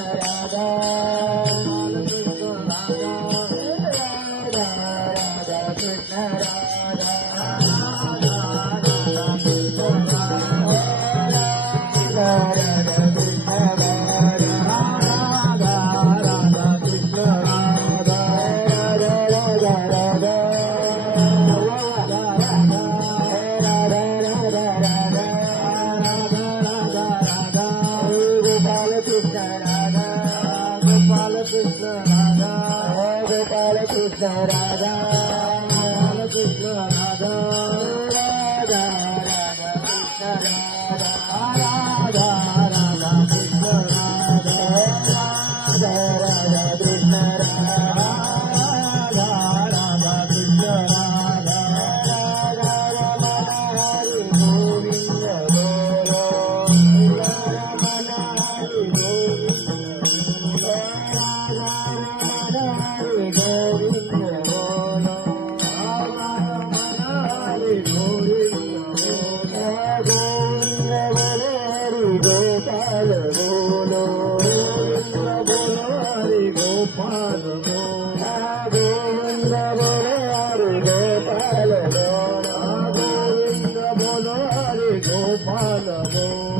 da da da Krishna Radha Gopala Krishna Radha Gopala Krishna Radha Oh.